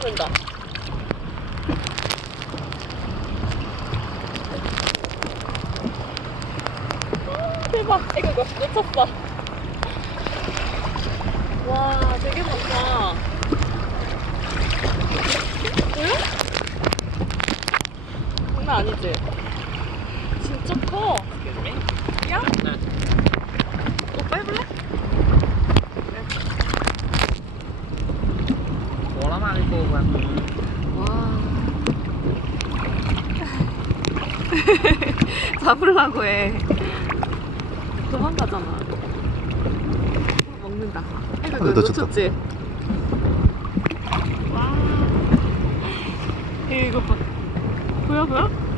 보인다. 아, 대박. 이거 이거 놓쳤어. 와, 되게 많다. 보여? 장난 아니지? 아이고 와. 잡으려고 해. 도망가잖아. 먹는다. 아이고 아, 놓쳤지? 와. 이거 봐. 보여 보여?